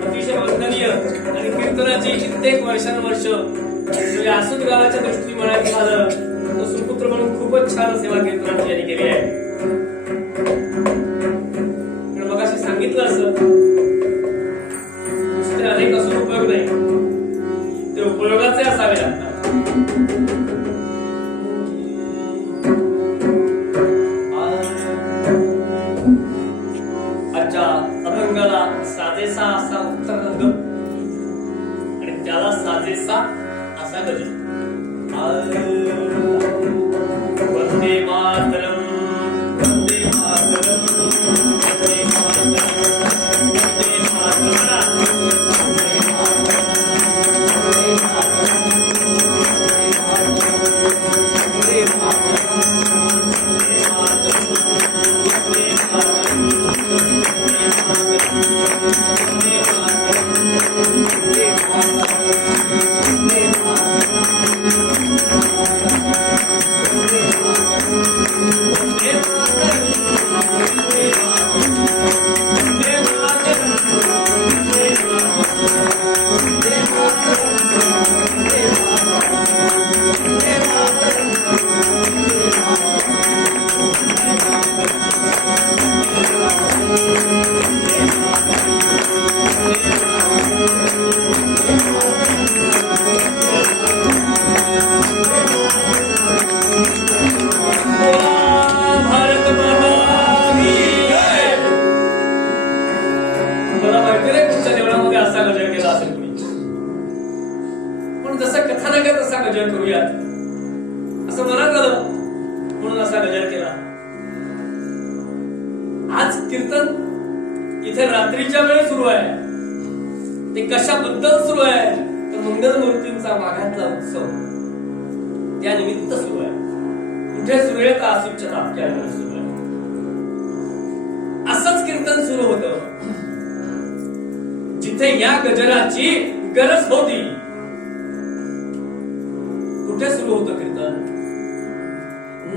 अतिशय वंदनीय आणि कीर्तनाची कित्येक वर्षानुवर्ष आसूत गावाच्या दृष्टी म्हणायचं झालं तो सुपुत्र म्हणून खूपच छान सेवा कीर्तनाची यांनी केली आहे. पण मग अशी सांगितलं असं नुसते अनेक असून उपयोग नाही, ते उपयोगाचे असावे लागतात. आजच्या अभंगाला साजेसा असा उत्तरंग आणि त्याला साजेसा असा गजर. वंदे मातरम वंदे मातरम वंदे मातरम वंदे मातरम असं मनात आलं म्हणून असा गजर केला. आज कीर्तन इथे रात्रीच्या वेळी सुरू आहे. ते कशाबद्दल सुरू आहे तर मंगलमूर्तींचा माघातला उत्सव त्या निमित्त सुरू आहे. कुठे सुरू आहे तर आसूच्या तापक्याला सुरू आहे. असंच कीर्तन सुरू होतं जिथे या गजराची गरज होती. कुठे सुरू होतं कीर्तन?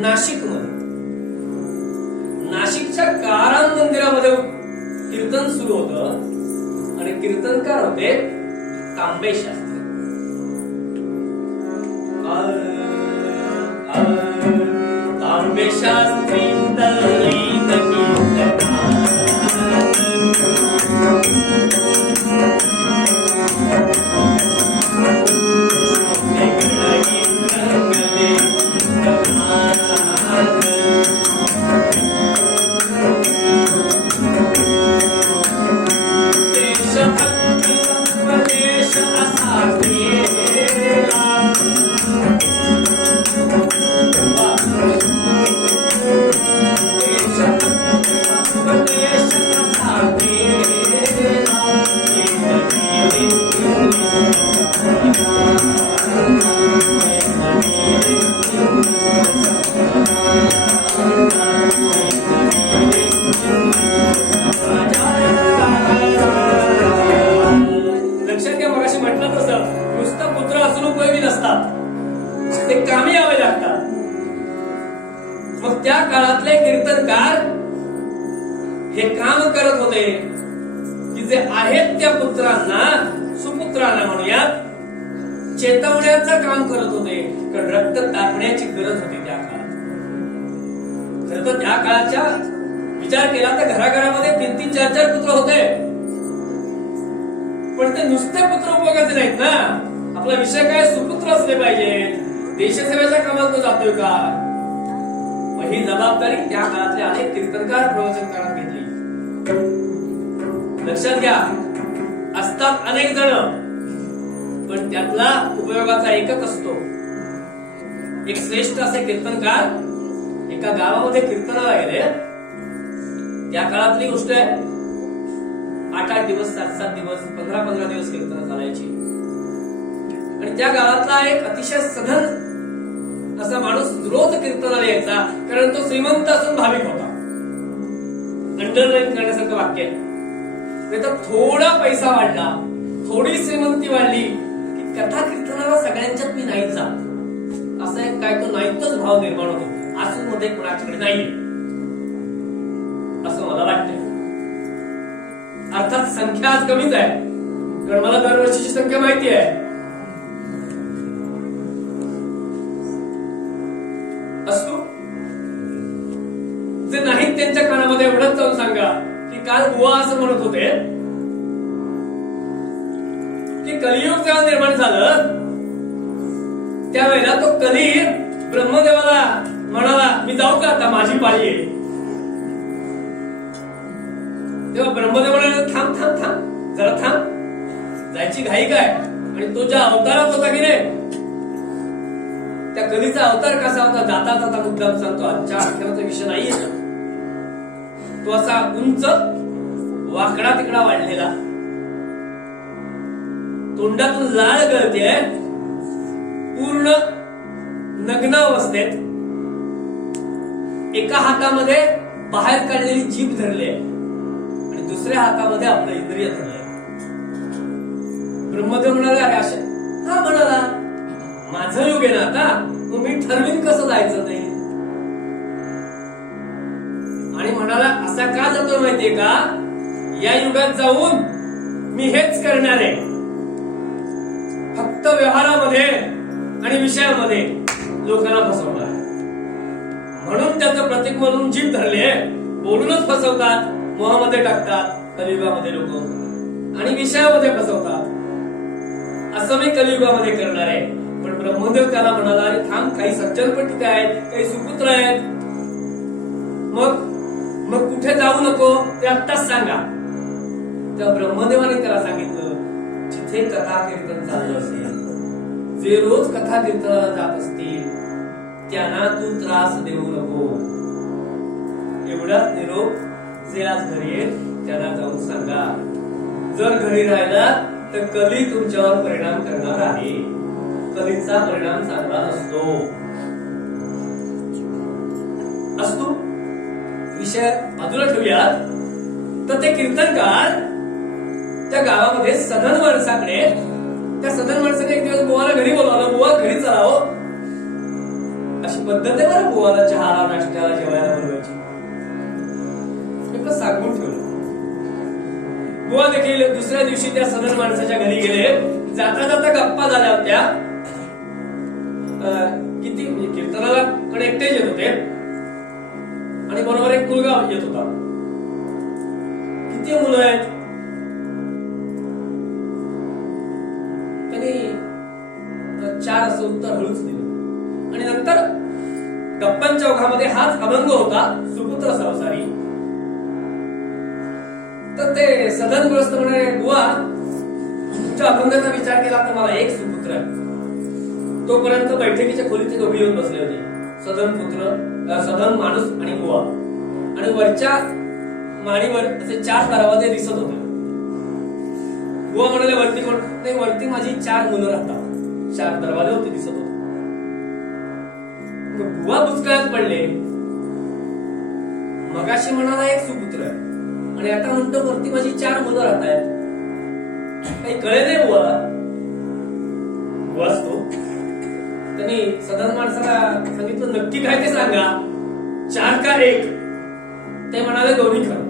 नाशिक मध्ये. नाशिकच्या कारान मंदिरामध्ये कीर्तन सुरू होतं आणि कीर्तनकार होते तांबे शास्त्री. तांबे शास्त्री ते कामी यावे लागतात. मग त्या काळातले कीर्तनकार हे काम करत होते की जे आहेत त्या पुत्रांना सुपुत्रांना म्हणूयात चेतवण्याचं काम करत होते. कारण रक्त तापण्याची गरज होती त्या काळात. खरं तर त्या काळाच्या विचार केला तर घराघरामध्ये 3-3, 4-4 पुत्र होते. पण ते नुसते पुत्र उपयोगाचे नाहीत ना. आपला विषय काय? सुपुत्र असले पाहिजे. देशसेवेच्या कामात तो जातोय का? ही जबाबदारी त्या काळातले अनेक कीर्तनकार प्रवचनकारांनी घेतली. लक्षात घ्या, असतात अनेक जण पण त्यातला उपयोगाचा एकच असतो. एक श्रेष्ठ असे कीर्तनकार एका गावामध्ये कीर्तनाला गेले. त्या काळातली गोष्ट आहे. 8-8 दिवस, 7-7 दिवस, 15-15 दिवस कीर्तन चालायची. आणि त्या गावातला एक अतिशय सधन असा माणूस रोज कीर्तनाला यायचा. कारण तो श्रीमंत असून भाविक होता. अंडरलाईन करण्यासारखं वाक्य आहे. तर थोडा पैसा वाढला, थोडी श्रीमंती वाढली की कथा कीर्तनाला सगळ्यांच्यात मी नाही जात असं एक काय तो नाहीतच भाव निर्माण होतो. आसून मध्ये कुणाच्याकडे नाहीये असं मला वाटतंय. अर्थात संख्या आज कमीच आहे कारण मला दरवर्षीची संख्या माहिती आहे. असतो जे नाहीत त्यांच्या कानामध्ये एवढंच जाऊन सांगा की काल बुवा असं म्हणत होते की कलियुग जेव्हा निर्माण झालं त्यावेळेला तो कली ब्रह्मदेवाला म्हणाला, मी जाऊ का आता, माझी पाळी आहे. तेव्हा ब्रह्मदेव म्हणाला, थांब थांब थांब जरा थांब, जायची घाई काय. आणि तो ज्या अवतारात होता की नाही, त्या कलीचा अवतार कसा होता, जाता जाता मुद्दाम सांगतो, आजच्या आख्यानाचा विषय नाहीये. तो असा उंच वाकडा तिकडा वाढलेला, तोंडातून लाळ गळते, पूर्ण नग्न अवस्थेत, एका हातामध्ये बाहेर काढलेली जीभ धरली आहे आणि दुसऱ्या हातामध्ये आपलं इंद्रिय धरलंय. ब्रह्मदेव म्हणाले, अरे अशा हा म्हणाला, माझं युग आहे ना आता, मग मी ठरवीन कसं जायचं ते. आणि म्हणाला, असा का जातो माहितीये का, या युगात जाऊन मी हेच करणार आहे, फक्त व्यवहारामध्ये आणि विषयामध्ये लोकांना फसवणार. म्हणून त्याचं प्रतीक म्हणून जीभ धरले, बोलूनच फसवतात, मोहामध्ये टाकतात कलियुगामध्ये लोक, आणि विषयामध्ये फसवतात. असं मी कलियुगामध्ये करणार आहे. पण ब्रह्मदेव त्याला म्हणाला, अरे थांब, काही सज्जन पण तिथे आहेत, काही सुपुत्र आहेत, मग कुठे जाऊ नको ते आत्ताच सांगा. त्या ब्रह्मदेवाने त्याला सांगितलं, जिथे कथा कीर्तन चाललं असेल, जे रोज कथा कीर्तनाला जात असतील, त्यांना तू त्रास देऊ नको. एवढाच निरोप जे आज घरी येईल त्यांना जाऊन सांगा. जर घरी राहिला तर कली तुमच्यावर परिणाम करणार आहे. कलीचा परिणाम चांगला नसतो. असतो विषय बाजूला ठेवूयात. तर ते कीर्तनकार त्या गावामध्ये सदन माणसाकडे, त्या सदन माणसाने एक दिवस बुवाला घरी बोलावलं, बुवा घरी चलावं, अशी पद्धत आहे बरं बुवाला चहाला, नाश्त्याला, जेवायला बोलवायची. सांगून ठेवलं. बुवा देखील दुसऱ्या दिवशी त्या सदन माणसाच्या घरी गेले. जाता जाता गप्पा झाल्या होत्या. किती म्हणजे कीर्तनाला कडे एकटेच येत होते आणि बरोबर एक मुलगा येत होता. किती मुलं आहेत, त्यांनी 4 असं उत्तर हळूच दिलं. आणि नंतर गप्पांच्या ओघामध्ये हाच अभंग होता, सुपुत्र संसारी. तर ते सदनग्रस्त म्हणे, बुवा तुमच्या अभंगाचा विचार केला तर मला एक सुपुत्र आहे. तोपर्यंत बैठकीच्या खोलीत ते दोघे येऊन बसले होते, सदन माणूस आणि बुवा. आणि वरच्या माळीवर असे 4 दरवाजे दिसत होते. बुवा म्हणाले, वरती कोण? नाही, वरती माझी 4 मुलं राहतात. 4 दरवाजे होते, दिसत होते. बुवा बुचकळ्यात पडले. मगाशी म्हणाला एक सुपुत्र आहे आणि आता म्हणतो वरती माझी 4 मुलं राहत आहेत. काही कळे नाही बुवा. बुवाच तो. त्यांनी सदन माणसाला सांगितलं, नक्की काय ते सांगा, 4 का 1? ते म्हणाले, दोन्ही खरं.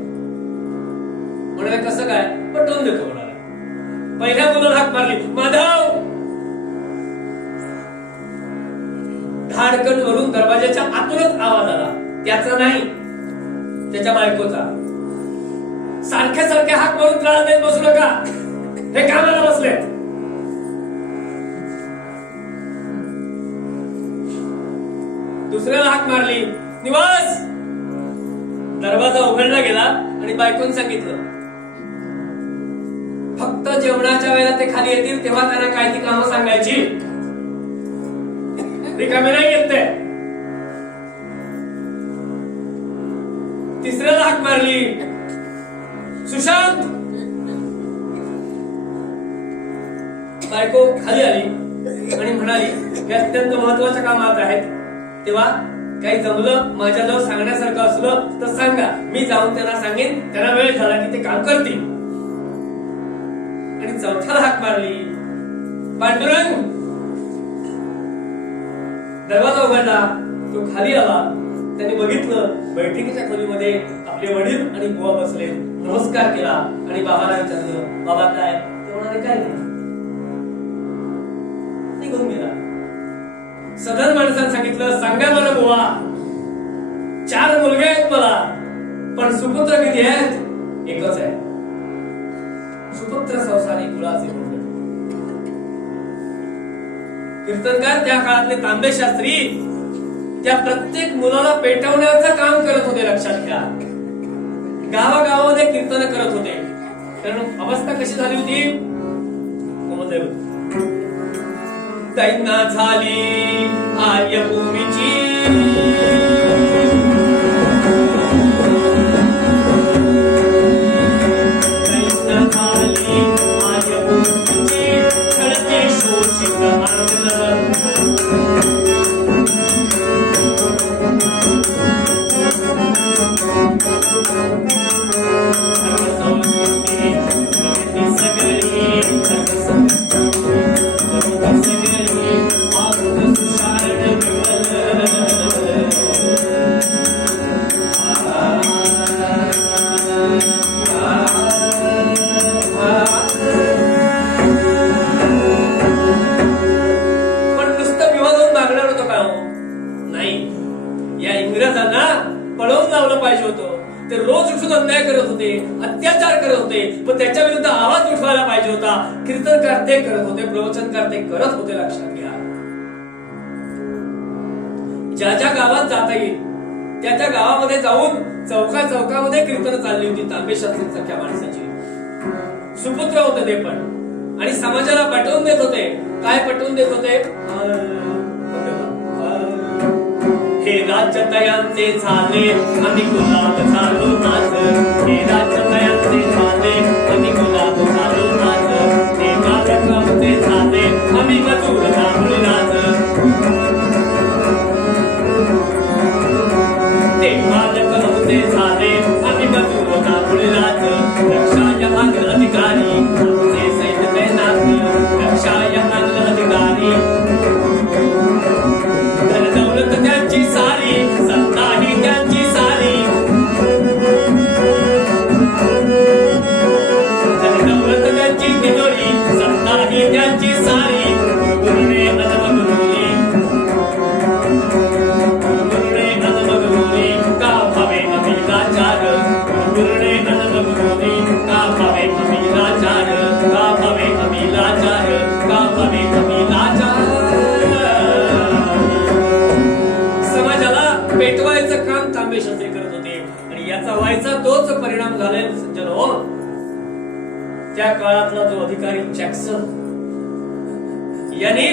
म्हणाले, कसं काय? पटवून देतो म्हणाले. पहिल्या मुलाला हाक मारली, माधव. धाडकन वरून दरवाजाच्या आतूनच आवाज आला, त्याचा नाही, त्याच्या बायकोचा. सारख्या सारख्या हाक मारून त्रास देत बसू नका, हे कामाला बसले. दुसऱ्याला हाक मारली, निवास. दरवाजा उघडला गेला आणि बायकोने सांगितलं, फक्त जेवणाच्या वेळेला ते खाली येतील तेव्हा त्यांना काय ती कामं सांगायची, रिकामे नाही येत ते. तिसऱ्याला हाक मारली, सुशांत. बायको खाली आली आणि म्हणाली, हे अत्यंत महत्वाच्या कामात आहेत, तेव्हा काही जमलं माझ्याजवळ सांगण्यासारखं असलं तर सांगा, मी जाऊन त्यांना सांगेन, त्यांना वेळ झाला की ते काम करतील. आणि चौथ्याला हाक मारली, पांडुरंग. दरवाजा उघडला, तो खाली आला. त्यांनी बघितलं, बैठकीच्या खोलीमध्ये आपले वडील आणि बुवा बसले. नमस्कार केला आणि बाबाला विचारलं, बाबा काय? ते म्हणाले, काय नाही, निघून गेला. सदन माणसानं सांगितलं, सांगा मला बुवा, 4 मुलगे आहेत मला, पण सुपुत्र किती आहेत? एकच आहे. सुपुत्र संसारी कुळाचे मुलगे. कीर्तनकार त्या काळातले तांबे शास्त्री त्या प्रत्येक मुलाला पेटवण्याचं काम करत होते. लक्षात घ्या, गावागावामध्ये कीर्तन करत होते. कारण अवस्था कशी झाली होती? दैना झाली आर्यभूमीची, दैना झाली आर्यभूमीची, छळते शोषित मानलं. अत्याचार करत होते, पण त्याच्या विरुद्ध आवाज उठवायला पाहिजे होता. कीर्तनकार ते करत होते, प्रवचनकार ते करत होते. लक्षात घ्या, ज्या ज्या गावात जाता येईल त्या त्या गावामध्ये जाऊन चौकामध्ये कीर्तन चालली होती. तांबे शास्त्रींसारख्या माणसाची सुपुत्र होते ते पण, आणि समाजाला पटवून देत होते. काय पटवून देत होते? हे राज्य तयांचे झाले आणि गुलाब झालो माझ, हे राज्य तयांचे झाले आणि गुलाब झालो माझ, ते मालक आमचे झाले आम्ही मजूर झालो नाच, ते मालक आमचे झाले आम्ही मजूर झालो नाच. रक्षाय आंग्ल अधिकारी आमचे सैन्य तैनात, रक्षाय आंग्ल अधिकारी, त्यांची सारी सत्ता ही त्यांची सारी, दौलत त्यांची तिजोरी, सत्ता ही त्यांची सारी. गुरुने अनमगुरुरी, गुरुने अनमगुरुरी, का भावे अमिलाचार, गुरुने अनमगुरुरी, का भावे अमिलाचार, का भावे अमिलाचार, का भावे अमिलाचार. पेटवायचं काम तांबे शास्त्री करत होते, आणि याचा व्हायचा तोच परिणाम झालाय सज्जन हो. त्या काळातला जो अधिकारी जॅक्सन याने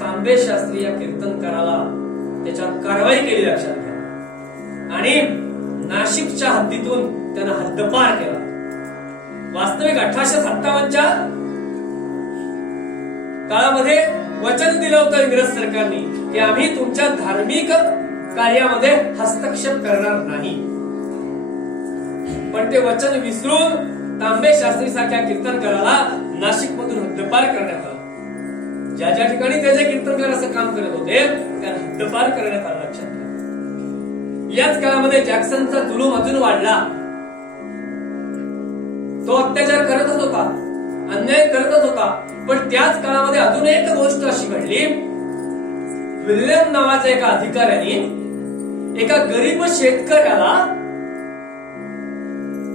तांबे शास्त्री या कीर्तनकाराला त्याच्यावर कारवाई केली. लक्षात घ्या, आणि नाशिकच्या हद्दीतून त्यानं हद्दपार केला. वास्तविक 1857च्या काळामध्ये वचन दिलं होतं इंग्रज सरकारने की आम्ही तुमच्या धार्मिक कार्यामध्ये हस्तक्षेप करणार नाही, पण ते वचन विसरून तांबे शास्त्री सारख्या कीर्तनकाराला नाशिक मधून हद्दपार करण्यात आलं. ज्या ज्या ठिकाणी ते जे कीर्तनकार असं काम करत होते त्यांना हद्दपार करण्यात आलं. लक्षात घ्या, याच काळामध्ये जॅक्सनचा जुलूम अजून वाढला. तो अत्याचार करतच होता, अन्याय करतच होता, पण त्याच काळामध्ये अजून एक गोष्ट अशी घडली. विल्यम नावाच्या एका अधिकाऱ्याने एका गरीब शेतकऱ्याला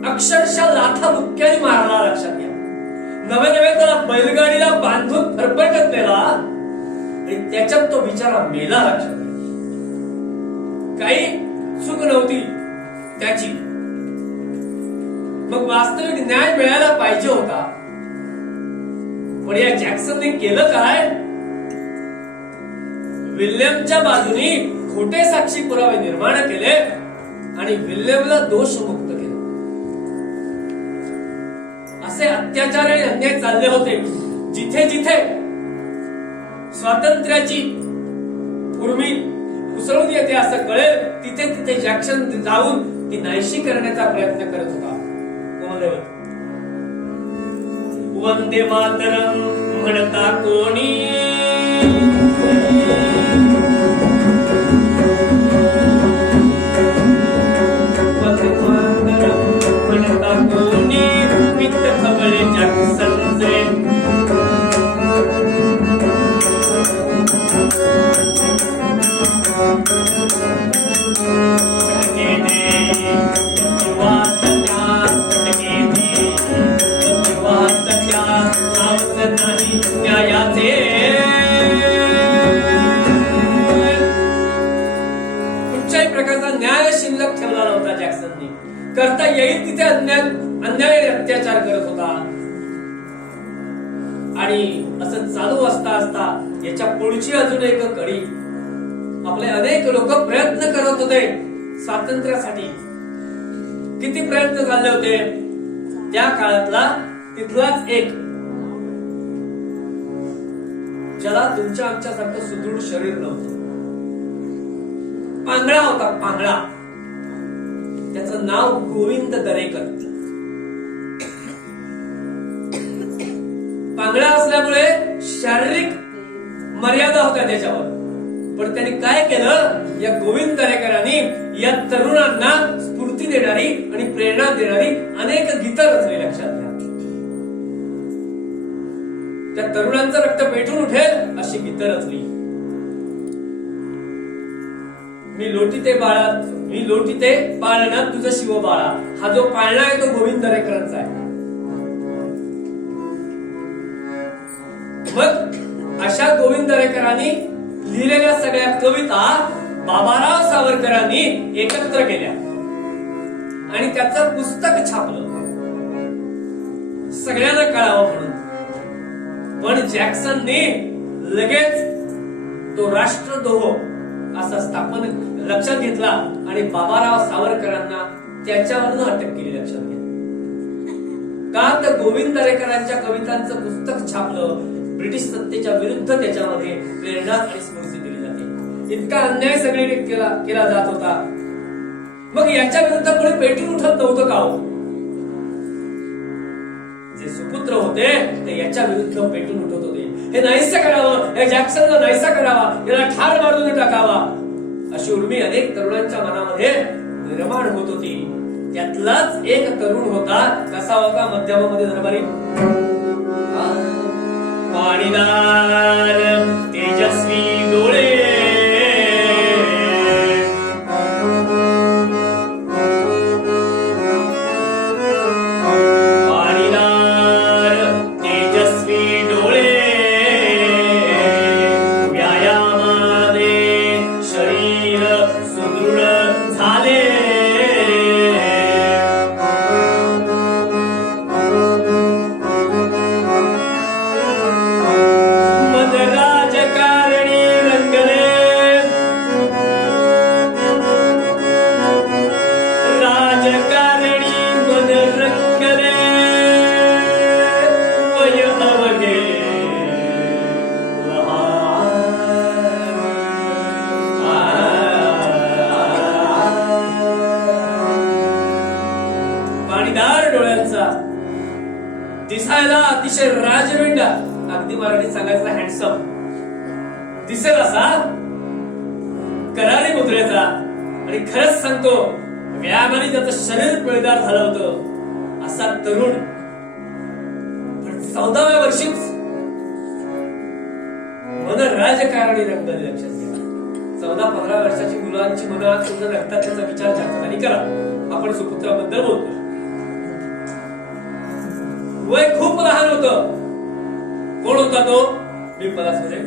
अक्षरशः लाथाबुक्क्याने मारला. लक्षात घ्या, नव्या त्याला बैलगाडीला बांधून फरफटत नेला, आणि त्याच्यात तो बिचारा मेला. लक्षात घ्या, काही चूक नव्हती त्याची. मग वास्तविक न्याय मिळायला पाहिजे होता, पण या जॅक्सनने केलं काय? विल्यमच्या बाजूने खोटे साक्षी पुरावे निर्माण केले आणि विल्यमला दोषमुक्त केले. असे अत्याचार आणि अन्याय चालले होते. जिथे जिथे स्वातंत्र्याची उर्मी उसळून येते असं कळेल तिथे तिथे जॅक्सन जाऊन ती नाहीशी करण्याचा प्रयत्न करत होता. वंदे मातरम म्हणता कोणी, वंदे मातरम म्हणता कोणी, मित्र खबळे जॅक्सन तिथे अन्याय अत्याचार करत होता. आणि असं चालू असता असता याच्या पुढची अजून एक कडी, आपले अनेक लोक प्रयत्न करत होते स्वातंत्र्यासाठी. किती प्रयत्न चालले होते. त्या काळातला तिथलाच एक, ज्याला तुमच्या आमच्यासारखं सुदृढ शरीर नव्हतं, पांगळा होता, पांगळा. त्याचं नाव गोविंद दरेकर. पांगळा असल्यामुळे शारीरिक मर्यादा होत्या त्याच्यावर. पण त्यांनी काय केलं, या गोविंद दरेकरांनी या तरुणांना स्फूर्ती देणारी आणि प्रेरणा देणारी अनेक गीतं रचली. लक्षात घ्या, त्या तरुणांचं रक्त पेटून उठेल अशी गीतं रचली. मी लोटीते बाळा, मी लोटीते पाळणा तुझं शिव बाळा. हा जो पाळणा आहे तो गोविंद दरेकरांचा आहे. मग अशा गोविंद दरेकरांनी लिहिलेल्या सगळ्या कविता बाबाराव सावरकरांनी एकत्र केल्या आणि त्याचं पुस्तक छापलं, सगळ्यांना कळावं म्हणून. पण जॅक्सनने लगेच तो राष्ट्रद्रोह असा स्थापन लक्षात घेतला आणि बाबाराव सावरकरांना त्याच्यावरून अटक केली. लक्षात घ्या, का तर गोविंद दरेकरांच्या कवितांचं पुस्तक छापलं. ब्रिटिश सत्तेच्या विरुद्ध त्याच्यामध्ये प्रेरणा आणि स्फूर्ती दिली जाते. इतका अन्याय सगळीकडे केला जात होता. मग याच्या विरुद्ध कोणी पेटून उठत नव्हतं का हो? जे सुपुत्र होते ते याच्या विरुद्ध पेटून उठत होते. हे नाहीसं करावं, या जॅक्सनला नाहीसा करावा, याला ठार मारून टाकावा, अशी उर्मी अनेक तरुणांच्या मनामध्ये निर्माण होत होती. त्यातलाच एक तरुण होता. कसा होता? मध्यमामध्ये दरबारी, पाणीदार तेजस्वी डोळे, पाणीदार तेजस्वी डोळे, व्यायामाने शरीर सुदृढ झाले. दिसायला अतिशय राजविंडा, अगदी मराठीत सांगायचं हँडसम दिसेल असा, करारी मुद्रेचा. आणि खरंच सांगतो, व्यायामाने त्याचं शरीर पिळदार झालं होतं असा तरुण. पण 14व्या वर्षीच मन राजकारणी रंगले. लक्षात घ्या, 14-15 वर्षाची मुलांची मनं आज सुद्धा रक्तात. त्याचा विचार चांगला करा. आपण सुपुत्राबद्दल बोलतो. वय खूप लहान होतं. कोण होता तो? मी पलासमध्ये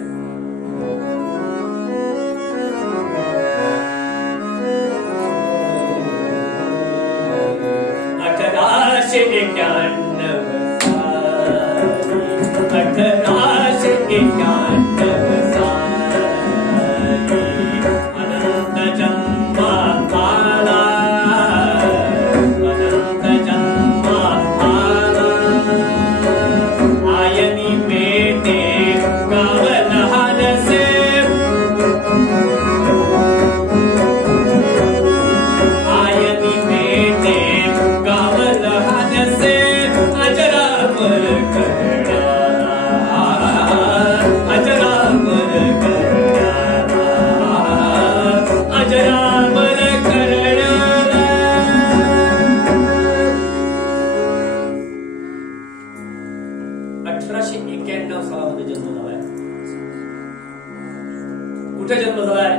1891 सालामध्ये जन्म झालाय. कुठे जन्म झालाय?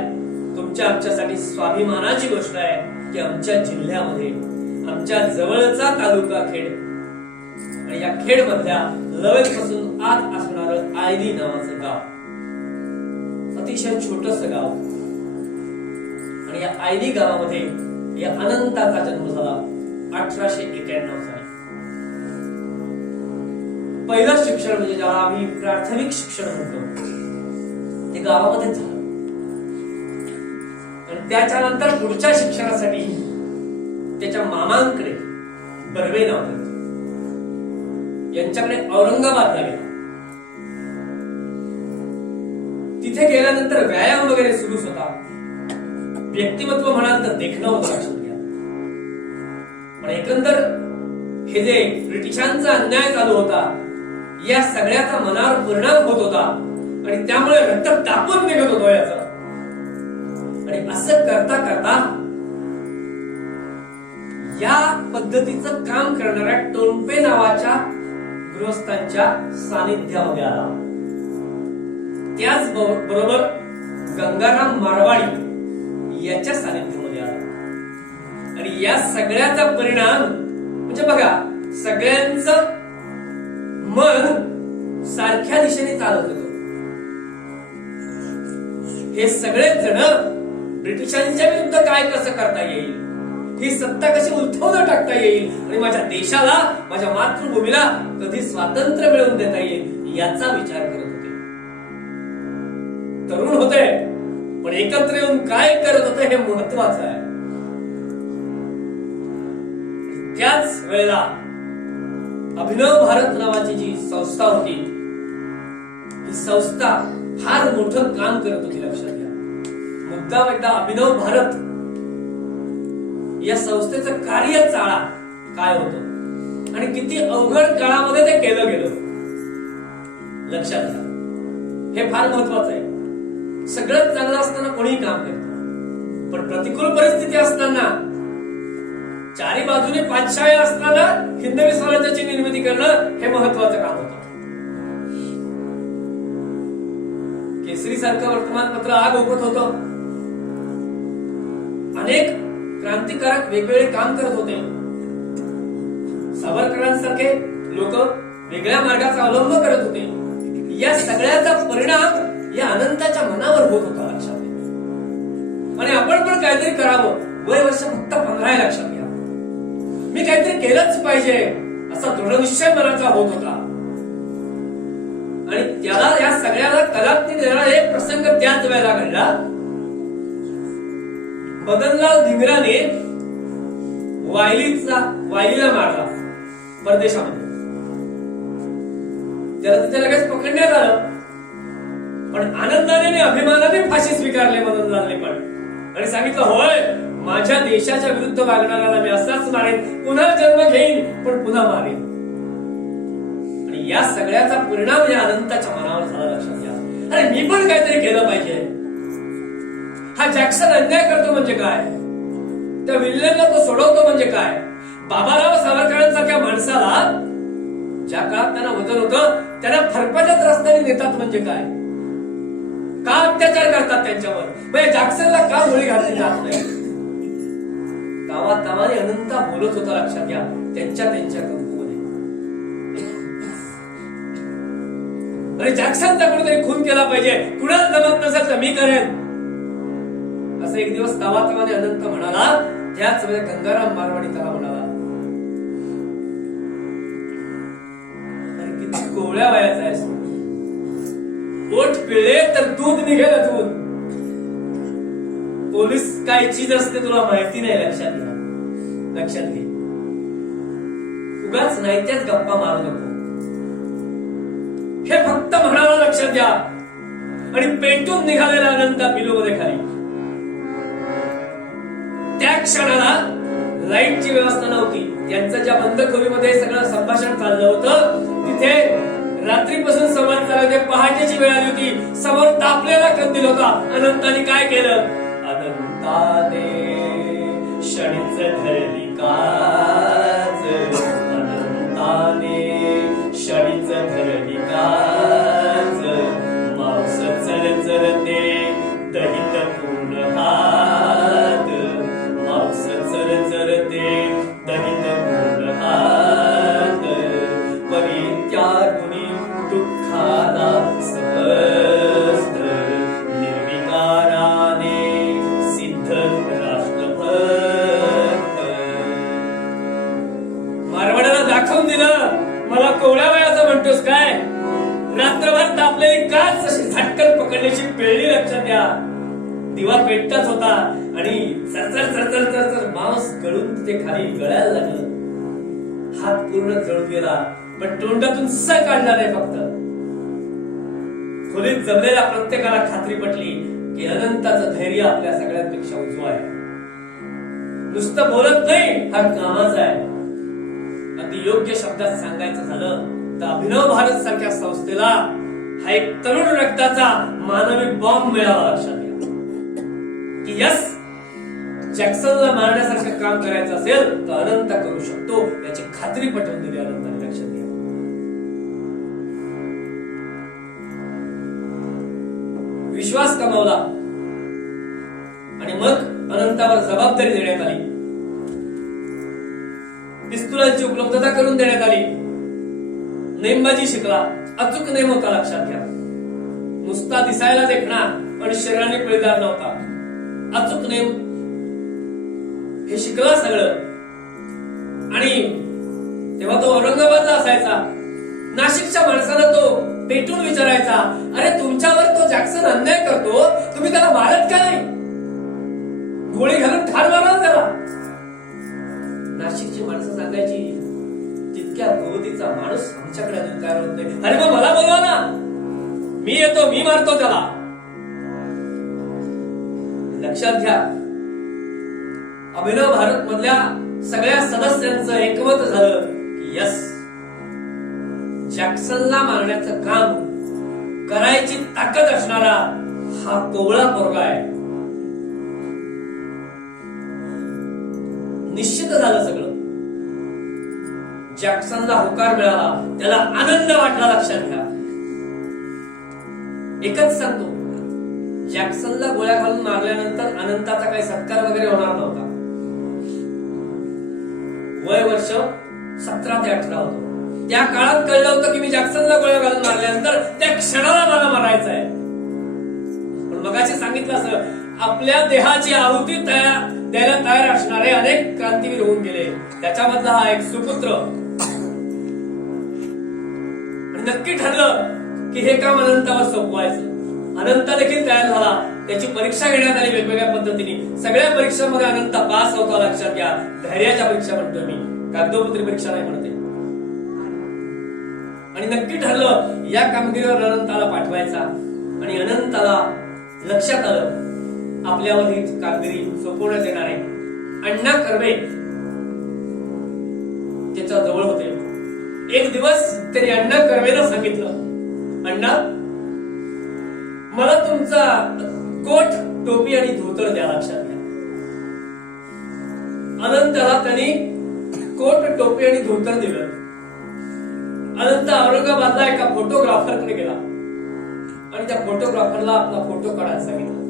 तुमच्या आमच्यासाठी स्वाभिमानाची गोष्ट आहे की आमच्या जिल्ह्यामध्ये, आमच्या जवळचा तालुका खेड आणि या खेड मधल्या लवेल पासून आत असणारं आयली नावाचं गाव, अतिशय छोटस गाव. आणि या आयली गावामध्ये या अनंताचा जन्म झाला. 1891 1991 साली. पहिलं शिक्षण म्हणजे ज्याला आम्ही प्राथमिक शिक्षण म्हणतो ते गावामध्येच झालं. आणि त्याच्यानंतर पुढच्या शिक्षणासाठी त्याच्या मामांकडे बर्वे नाव यांच्याकडे औरंगाबादला गेला. तिथे गेल्यानंतर व्यायाम वगैरे सुरूच होता. व्यक्तिमत्व म्हणाल तर देखणं होतं लक्षात घ्या. पण एकंदर हे जे ब्रिटिशांचा अन्याय चालू होता या सगळ्याचा मनावर परिणाम होत होता आणि त्यामुळे रक्त तापून निघत होतो याचं. आणि असं करता करता या पद्धतीचं काम करणाऱ्या टोंपे नावाच्या गृहस्थांच्या सानिध्यामध्ये आला. त्याच बरोबर गंगाराम मारवाडी याच्या सानिध्यामध्ये आला. आणि या सगळ्याचा परिणाम म्हणजे बघा, सगळ्यांचं मन सारख्या दिशेने चालत होतं. हे सगळेच जण ब्रिटिशांच्या विरुद्ध काय कसं करता येईल, ही सत्ता कशी उलथवून टाकता येईल आणि माझ्या देशाला, माझ्या मातृभूमीला कधी स्वातंत्र्य मिळवून देता येईल याचा विचार करत होते. तरुण होते पण एकत्र येऊन काय करत होते हे महत्वाचं आहे. त्याच वेळेला अभिनव भारत नावाची जी संस्था होती, ही संस्था फार मोठं काम करत होती. लक्षात घ्या, मुद्दाम एकदा अभिनव भारत या संस्थेचं कार्य चाळा काय होतं आणि किती अवघड काळामध्ये ते केलं गेलं. लक्षात घ्या, हे फार महत्वाचं आहे. सगळं चांगलं असताना कोणीही काम करतं, पण प्रतिकूल परिस्थिती असताना, चारी बाजूने पाठशाळा असताना हिंदवी स्वराज्याची निर्मिती करणं हे महत्वाचं काम होतं. केसरी सारखं वर्तमानपत्र आग ओकत होतं. अनेक क्रांतिकारक वेगवेगळे काम करत होते. सावरकरांसारखे लोक वेगळ्या मार्गाचा अवलंब करत होते. या सगळ्याचा परिणाम या अनंताच्या मनावर होत होता. लक्षात घ्या. आणि आपण पण काहीतरी करावं. वय वर्ष फक्त 15 आहे. लक्षात घ्या, मी काहीतरी केलंच पाहिजे असा दृढनिश्चय मनाचा होत होता. आणि त्याला या सगळ्याला कलात्मक देणारा एक प्रसंग त्याच वेळेला घडला. मदनलाल धिंगराने वायलीला मारला परदेशामध्ये. त्याला तिथे लगेच पकडण्यात आलं. पण आनंदाने आणि अभिमानाने फाशी स्वीकारले मदनलालने पण, आणि सांगितलं, होय, माझ्या देशाच्या विरुद्ध वागणाऱ्याला मी असाच मारेन, पुन्हा जन्म घेईन पण पुन्हा मारेन. आणि या सगळ्याचा परिणाम या अनंताच्या मनावर झाला. लक्षात घ्या, अरे मी पण काहीतरी केलं पाहिजे. हा जॅक्सन अन्याय करतो म्हणजे काय, त्या विल्यनला तो सोडवतो म्हणजे काय, बाबाराव सावरकरांसारख्या माणसाला ज्या काळात त्यांना वजन होतं त्यांना फरफटत रस्त्याने नेतात म्हणजे काय, का अत्याचार करतात त्यांच्यावर, म्हणजे जॅक्सनला का गोळी घातली जात नाही. तावातावाने अनंता बोलत होता. लक्षात घ्या, त्यांच्या कंपूमध्ये. अरे जॅक्सनचा कोणीतरी खून केला पाहिजे, कुणाला जमत नसेल तर मी करेन असं एक दिवस तावातावाने अनंत म्हणाला. त्याच वेळेस गंगाराम मारवाडी त्याला म्हणाला, अरे किती कोवळ्या वयाचा आहेस, पोट पिळे तर दूध निघेल अजून. पोलीस काय चीज असते तुला माहिती नाही. लक्षात घ्या, लक्षात घे, उगाच नाही त्याच गप्पा मारू नको. हे फक्त म्हणाला. लक्षात घ्या. आणि पेटून निघालेला अनंत बिलोमध्ये खाली. त्या क्षणाला लाईटची व्यवस्था नव्हती. त्यांचं ज्या बंद खोलीमध्ये सगळं संभाषण चाललं होतं तिथे रात्रीपासून संवाद चालले होते. पहाटेची वेळ आली होती. समोर तापलेला कंदील होता. अनंताने काय केलं, अनंताने क्षणीच धरली काज, अनंताने क्षणीच धरली काज, मांस चरचरते दहित पूर्ण हात, मांस चरचरते दहित पूर्ण हात, परित्यागुनी दुःखाला सहस्त्र, निर्विकाराने सिद्ध राष्ट्रभक्त. मला कोवळ्या वयाचं म्हणतोस काय? रात्रभर तापलेली काच अशी झटकन पकडण्याची पेळली लक्षात द्या. दिवा पेटताच होता आणि चरचर चरचर चरचर मांस गळून ते खाली गळायला लागलं. हात पूर्ण जळून गेला, पण तोंडातून स काढला नाही. फक्त खोलीत जमलेल्या प्रत्येकाला खात्री पटली की अनंताचं धैर्य आपल्या सगळ्यांपेक्षा उजवं आहे. नुसतं बोलत नाही, हा कामाचा आहे. अगदी योग्य शब्दात सांगायचं झालं तर अभिनव भारत सारख्या संस्थेला हा एक तरुण रक्ताचा मानवी बॉम्ब मिळावा. लक्षात घ्या की यस, जॅक्सनला मारण्यासारखं काम करायचं असेल तर अनंत करू शकतो याची खात्री पटवून दिली अनंताने. लक्षात घ्या. विश्वास कमावला आणि मग अनंतावर जबाबदारी देण्यात आली. पिस्तुलांची उपलब्धता करून देण्यात आली. नेमबाजी शिकला. अचूक नेम होता. लक्षात घ्या. नुसता दिसायला देखणा पण शरीराने पिळदार नव्हता. अचूक नेम हे शिकला सगळं. आणि तेव्हा तो औरंगाबादला असायचा. नाशिकच्या माणसाला तो पेटून विचारायचा, अरे तुमच्यावर तो जॅक्सन अन्याय करतो, तुम्ही त्याला मारत का नाही? गोळी घालून ठार माराल त्याला. नाशिकची माणसं सांगायची, तितक्या प्रवृत्तीचा माणूस आमच्याकडे अजून तयार होत नाही. अरे मग मला बोलवा ना, मी येतो, मी मारतो त्याला. लक्षात घ्या, अभिनव भारत मधल्या सगळ्या सदस्यांचं एकमत झालं की यस, जॅक्सनला मारण्याचं काम करायची ताकद असणारा हा कोवळा पोरगा आहे. निश्चित झालं सगळं. जॅक्सनला होकार मिळाला, त्याला आनंद वाटला. लक्षात घ्या, एकच सांगतो, जॅक्सनला गोळ्या घालून मारल्यानंतर अनंताचा काही सत्कार वगैरे होणार नव्हता. वय वर्ष 17 ते 18 होतं. त्या काळात कळलं होतं की मी जॅक्सनला गोळ्या घालून मारल्यानंतर त्या क्षणाला मला मारायचं आहे. पण मगाशी सांगितलं असं, आपल्या देहाची आहुती द्यायला तयार असणारे अनेक क्रांतीवीर होऊन गेले. त्याच्यामधला हा एक सुपुत्र. आणि नक्की ठरलं की हे काम अनंतावर सोपवायचं. अनंत देखील तयार झाला. त्याची परीक्षा घेण्यात आली वेगवेगळ्या पद्धतीने. सगळ्या परीक्षांमध्ये अनंत पास होता. लक्षात घ्या, धैर्याच्या परीक्षा म्हणतोय मी, कागदोपत्री परीक्षा नाही म्हणते. आणि नक्की ठरलं या कामगिरीवर अनंताला पाठवायचा. आणि अनंताला लक्षात आलं आपल्यावर ही कामगिरी सोपवण्यात येणार आहे. अण्णा कर्वे त्याच्या जवळ होते. एक दिवस त्यांनी अण्णा कर्वेला सांगितलं, अण्णा मला तुमचा कोट, टोपी आणि धोतर द्या. लक्षात घ्या, अनंताला त्यांनी कोट, टोपी आणि धोतर दिलं. अनंत औरंगाबादला एका फोटोग्राफरकडे गेला आणि त्या फोटोग्राफरला आपला फोटो काढायला सांगितलं.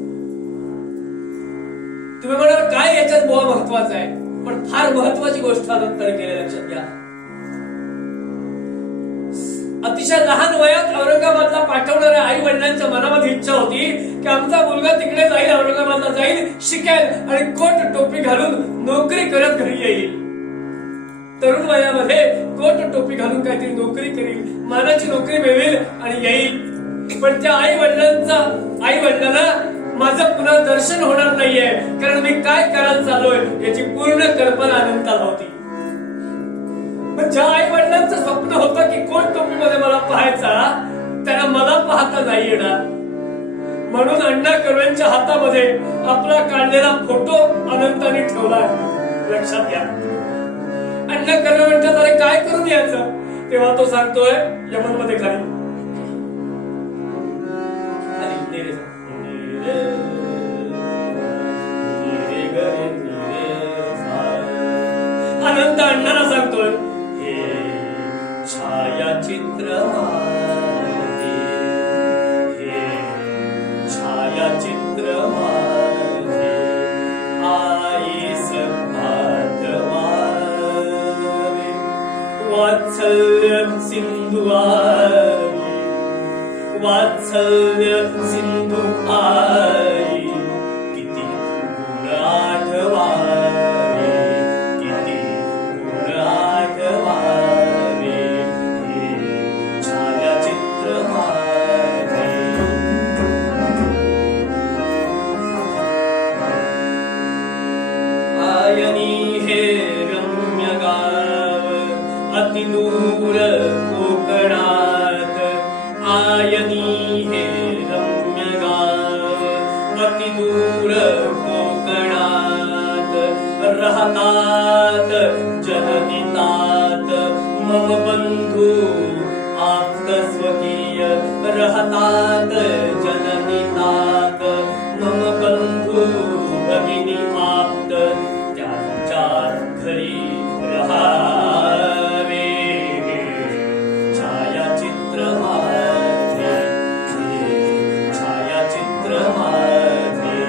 तुम्ही म्हणाल काय याच्यात बुवा महत्वाचं आहे, पण फार महत्वाची गोष्ट अनंताने केली. लक्षात घ्या, अतिशय लहान वयात औरंगाबादला पाठवणाऱ्या आई वडिलांच्या मनामध्ये इच्छा होती की आमचा मुलगा तिकडे जाईल, औरंगाबादला जाईल, शिकेल आणि कोट टोपी घालून नोकरी करत घरी येईल. तरुण वयामध्ये कोट टोपी घालून काहीतरी नोकरी करील, मानाची नोकरी मिळेल आणि येईल. पण त्या आई वडिलांना माझं पुन्हा दर्शन होणार नाहीये, कारण मी काय करायला चाललोय याची पूर्ण कल्पना अनंताला होती. पण ज्या आई वडिलांचं स्वप्न होतं की कोट टोपीमध्ये मला पाहायचा, त्यांना मला पाहता नाही येणार. म्हणून अण्णा कर्वेंच्या हातामध्ये आपला काढलेला फोटो अनंताने ठेवला. लक्षात घ्या, अण्णा कर्वे म्हणतात, अरे काय करून यायचं? तेव्हा तो सांगतोय, यमन मध्ये खाली अनंत अण्णाला सांगतोय, हे छायाचित्र माझे, हे छायाचित्र माझे, आईस भातवारे, वात्सल्य सिंधू आई, वात्सल्य सिंधू आई, किती गुण आठवावे, किती गुण आठवावे, भक्त स्वकीय रहतात जनहितात मम बंधू भगिनी आप्त त्यांच्या घरी रहावे छायाचित्र माझे छायाचित्र माझे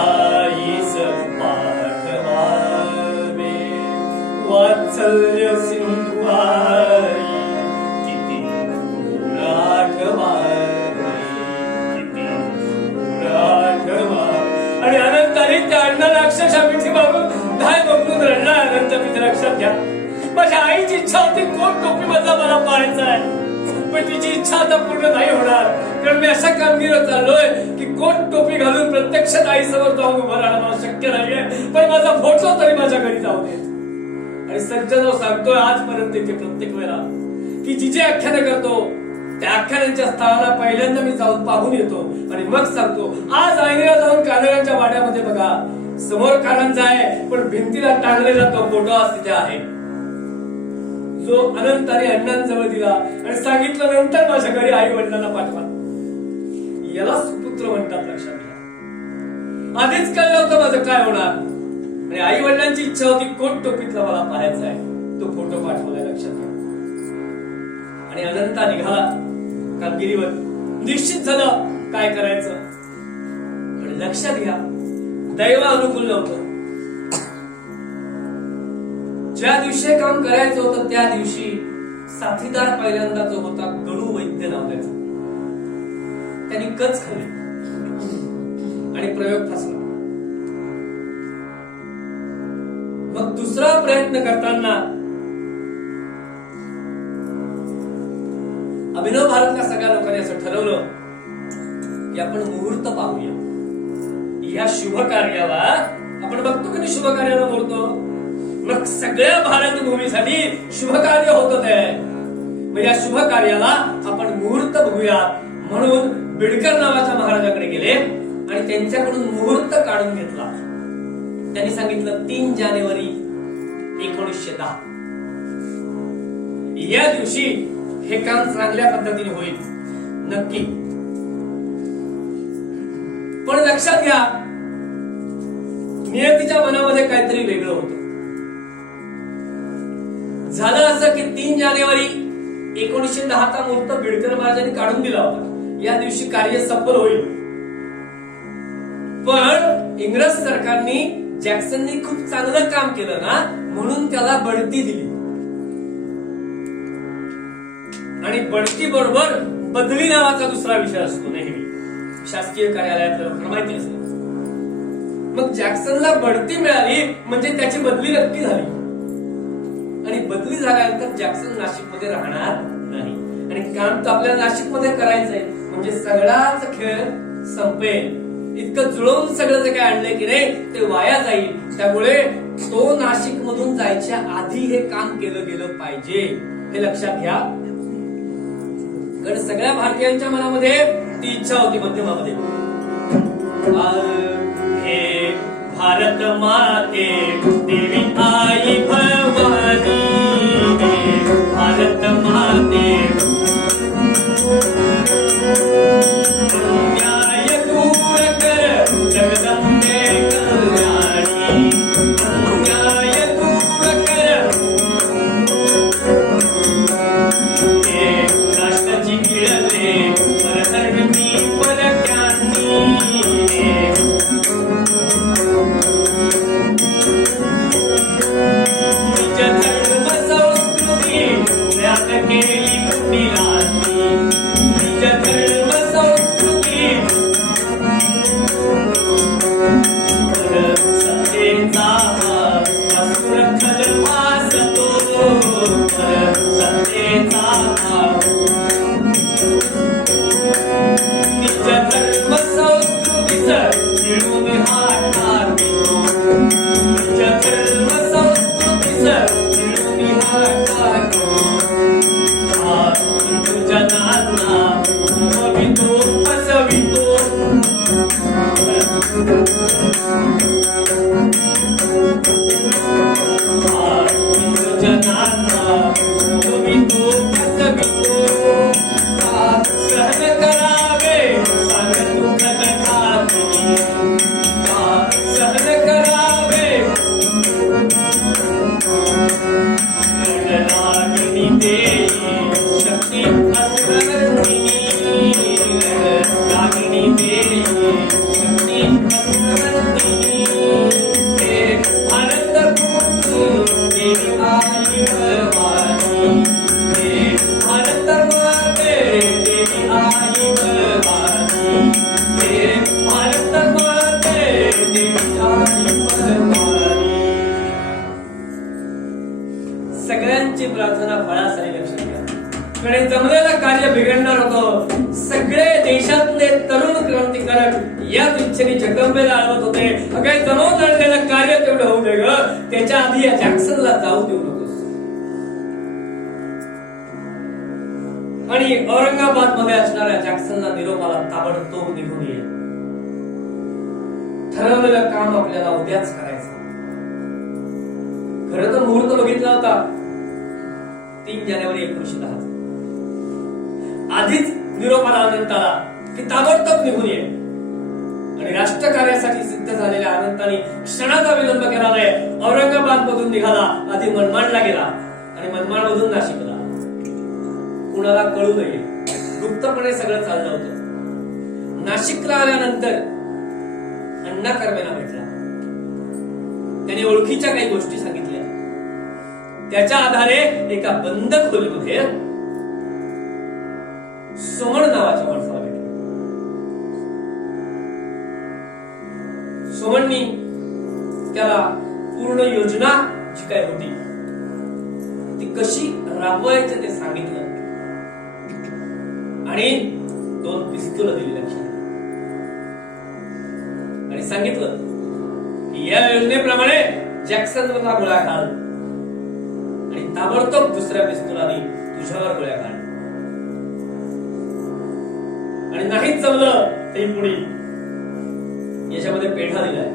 आईस पाठवावे वात्सल्य सिंधू आई किती आठवावे किती आठवावे आणि अनंताने त्या अण्णाला अक्षरशः मिठी मागून धाय बघून रडला. अनंत मित्र लक्षात घ्या, माझ्या आईची इच्छा होती कोट टोपी मधला मला पाहायचा आहे, पण तिची इच्छा आता पूर्ण नाही होणार, कारण मी अशा कामगिरीवर चाललोय की कोट टोपी घालून प्रत्यक्षात आईसमोर जाऊन उभं राहणं मला शक्य नाहीये, पण माझा फोटो तरी माझ्या घरी जाऊ दे. आणि सज्जन सांगतोय आजपर्यंत इथे प्रत्येक वेळा की जी आख्यानं करतो त्या आख्यानांच्या स्थळाला पहिल्यांदा मी जाऊन पाहून येतो आणि मग सांगतो. आज आईनेला जाऊन कानड्यांच्या वाड्यामध्ये बघा, समोर कारंजा आहे पण भिंतीला टांगलेला तो फोटो आज तिथे आहे, जो अनंताने अण्णांजवळ दिला आणि सांगितलं नंतर माझ्या घरी आई वडिलांना पाठवा. याला सुपुत्र म्हणतात. लक्षात घ्या, आधीच कळलं होतं माझं काय होणार आणि आई वडिलांची इच्छा होती कोट टोपीतला मला पाहायचा आहे, तो फोटो पाठवलाय. लक्षात घ्या. आणि अनंता निघाला कामगिरीवर, निश्चित झालं काय करायचं. आणि लक्षात घ्या, दैव अनुकूल नव्हतं. ज्या दिवशी काम करायचं होतं त्या दिवशी साथीदार पहिल्यांदा जो होता गणू वैद्य नावाचा, त्यांनी कच खाल्ली आणि प्रयोग फसला. मग दुसरा प्रयत्न करताना अभिनव भारतल्या सगळ्या लोकांनी असं ठरवलं की आपण मुहूर्त पाहूया. या शुभ कार्याला आपण बघतो की शुभ कार्याला बोलतो, मग सगळ्या भारत भूमीसाठी शुभ कार्य होत आहे. मग या शुभ कार्याला आपण मुहूर्त बघूया म्हणून बिडकर नावाच्या महाराजाकडे गेले आणि त्यांच्याकडून मुहूर्त काढून घेतला. त्यांनी सांगितलं 3 जानेवारी 1910 या दिवशी हे काम चांगल्या पद्धतीने होईल नक्की. पण लक्षात घ्या, नियतीच्या मनामध्ये काहीतरी वेगळं होतं. झालं असं की 3 जानेवारी 1910 चा मुहूर्त बिडकर महाराजांनी काढून दिला होता, या दिवशी कार्य सफल होईल. पण इंग्रज सरकारने जॅक्सनने खूप चांगलं काम केलं ना म्हणून त्याला बढती दिली आणि बढती बरोबर बदली नावाचा दुसरा विषय असतो नेहमी शासकीय कार्यालयात, माहिती असेल. मग जॅक्सनला बढती मिळाली म्हणजे त्याची बदली नक्की झाली आणि बदली झाल्यानंतर जॅक्सन नाशिकमध्ये राहणार नाही आणि काम तर आपल्याला नाशिकमध्ये करायचंय म्हणजे सगळाच खेळ संपेल. इतकं जुळवून सगळं जे काय आणलंय की नाही ते वाया जाईल. त्यामुळे तो नाशिक मधून जायच्या आधी हे काम केलं गेलं पाहिजे, हे लक्षात घ्या. कारण सगळ्या भारतीयांच्या मनामध्ये ती इच्छा होती मध्यमामध्ये. हे भारत माते देवी आई भवानी, भारत माते न्याय दूर कर जगदंबे कल्याणी, न्याय दूर कर हे राष्ट्राची गिळले परधर्मी परक्यांनी, निज धर्म संस्कृती ज्ञात केली कुटिलांनी, निज धर्म संस्कृती सत्तेचा असुर खलवासतो, सत्तेचा निज धर्म संस्कृतीचा मिळून हात मारतो, निज धर्म संस्कृतीचा मिळून हात मारतो. हिंदू जनांना मोहवितो फसवितो, हिंदू जनांना मोहवितो फसवितो. कडे जमलेलं कार्य बिघडणार होतं. सगळे देशातले तरुण क्रांतिकारक याच इच्छेने जगदंबेला आणत होते. काही जमवून आणलेलं कार्य तेवढं होऊ दे ग, त्याच्या आधी या जॅक्सनला जाऊ देऊ नकोस. आणि औरंगाबाद मध्ये असणाऱ्या जॅक्सनला निरोप आला, ताबडतोब निघून ये. ठरवलेलं काम आपल्याला उद्याच करायचं. खरं तर मुहूर्त बघितला होता 3 जानेवारी 1910. आधीच निरोप आला अनंताला की ताबडतोब निघून ये. आणि राष्ट्रकार्यासाठी सिद्ध झालेल्या अनंताने क्षणाचा विलंब केला नाही. औरंगाबाद मधून निघाला, आधी मनमाडला गेला आणि मनमाड मधून नाशिकला. कुणाला कळू नये, गुप्तपणे सगळं चाललं होतं. नाशिकला आल्यानंतर अण्णा कर्वेला भेटला. त्याने ओळखीच्या काही गोष्टी सांगितल्या. त्याच्या आधारे एका बंद खोलीमध्ये सुमन नावाच्या माणसाला भेटले. सुमननी त्याला पूर्ण योजना जी काय होती ती कशी राबवायची ते सांगितलं आणि 2 पिस्तूल दिली लक्षात. आणि सांगितलं की या योजनेप्रमाणे जॅक्सनला गोळ्या घाल आणि ताबडतोब दुसऱ्या पिस्तुलाने तुझ्यावर गोळ्या घाल. आणि नाहीच जमलं तरी पुढे याच्यामध्ये पेढा दिलाय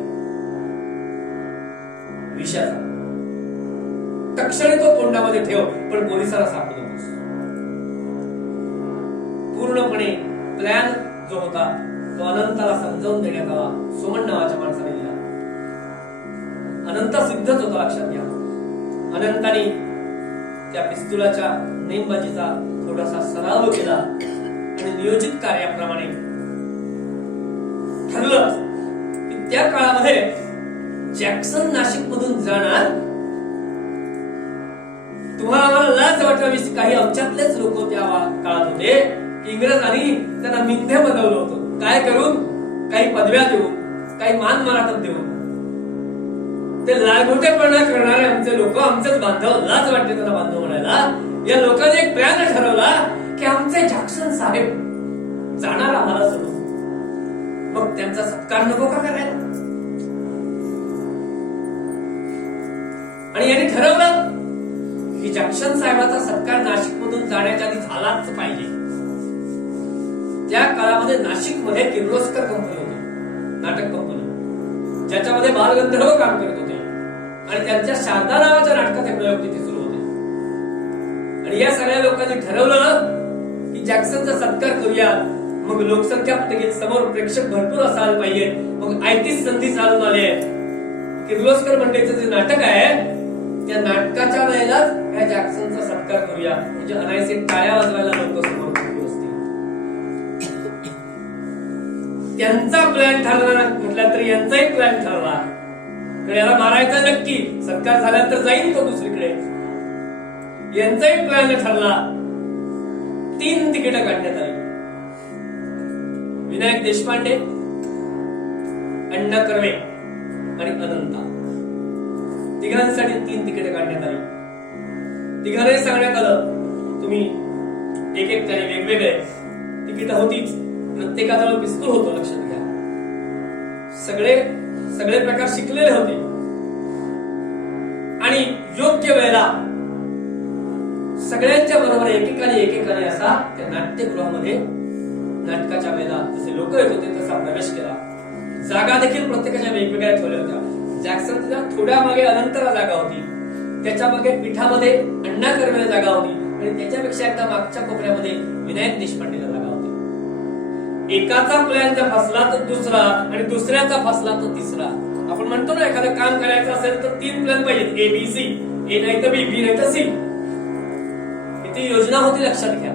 विषाचा. तक्षणी तो तोंडामध्ये ठेव, पण पोलिसाला सापडू नकोस. पूर्णपणे प्लॅन जो होता तो अनंताला समजावून देण्यात आला. सुमन नावाच्या माणसाने दिला. अनंत सिद्धच होता, लक्षात घ्या. अनंताने त्या पिस्तुलाच्या नेमबाजीचा थोडासा सराव केला आणि नियोजित कार्याप्रमाणे ठरलं की त्या काळामध्ये जॅक्सन नाशिक मधून जाणार. तुम्हाला आम्हाला लाज वाटावी, काही आमच्यातलेच लोक त्या काळात होते. इंग्रजांनी त्यांना मिंध्य बनवलं होतं. काय करून? काही पदव्या देऊन, काही मान मराठत देऊन. ते लालगोटेपणा करणारे आमचे लोक, आमचेच बांधव, लाज वाटते त्यांना बांधव म्हणायला. या लोकांनी एक प्लॅन ठरवला की आमचे जॅक्सन साहेब जाणार आम्हाला सोडून, मग त्यांचा सत्कार नको का करायला? आणि यांनी ठरवलं की जॅक्सन साहेबाचा सत्कार नाशिक मधून जाण्याच्या आधी झालाच पाहिजे. त्या काळामध्ये नाशिक मध्ये किर्लोस्कर कंपनी होती, नाटक कंपनी, ज्याच्यामध्ये बालगंधर्व काम करत होते आणि त्यांच्या शारदा नावाच्या नाटकाचे प्रयोग तिथे सुरू होते. आणि या सगळ्या लोकांनी ठरवलं की जॅक्सनचा सत्कार करूया. मग लोकसंख्या पटकीत समोर प्रेक्षक भरपूर असायला पाहिजे. मग आयतीच संधी चालून आली आहे. किर्लोस्कर मंडळीचं जे नाटक आहे त्या नाटकाच्या वेळेलाच या जॅक्सनचा सत्कार करूया, म्हणजे अनायसे टाळ्या वाजवायला लोक समोर असतील. त्यांचा प्लॅन ठरला म्हटलं तरी यांचाही प्लॅन ठरला. याला मारायचा नक्की, सत्कार झाल्यानंतर जाईल तो दुसरीकडे. यांचाही प्लॅन ठरला. 3 तिकीटं काढण्यात आली. विनायक देशपांडे, अण्णा कर्वे आणि अनंता, तिघांसाठी 3 तिकीटं काढण्यात आली. तिघांनाही सांगण्यात आलं तुम्ही एक तरी वेगवेगळे तिकीट होतीच. प्रत्येकाजवळ पिस्तूल होतं, लक्षात घ्या. सगळे प्रकार शिकलेले होते. आणि योग्य वेळेला सगळ्यांच्या बरोबर एकेकाने असा त्या नाट्यगृहामध्ये नाटकाच्या वेळेला जसे लोक येत होते तसा प्रवेश केला. जागा देखील प्रत्येकाच्या वेगवेगळ्या ठेवल्या होत्या. जॅक्सनच्या थोड्या मागे अनंतला जागा होती, त्याच्या मागे पीठामध्ये अण्णा कर्वेला जागा होती आणि त्याच्यापेक्षा एकदा मागच्या कोपऱ्यामध्ये विनायक देशपांडेला जागा होती. एकाचा प्लॅन जर फसला तर दुसरा आणि दुसऱ्याचा फसला तर तिसरा. आपण म्हणतो ना एखादं काम करायचं असेल तर 3 प्लॅन पाहिजेत, ए बी सी. ए नाही तर बी, बी नाही तर सी. किती योजना होती लक्षात घ्या.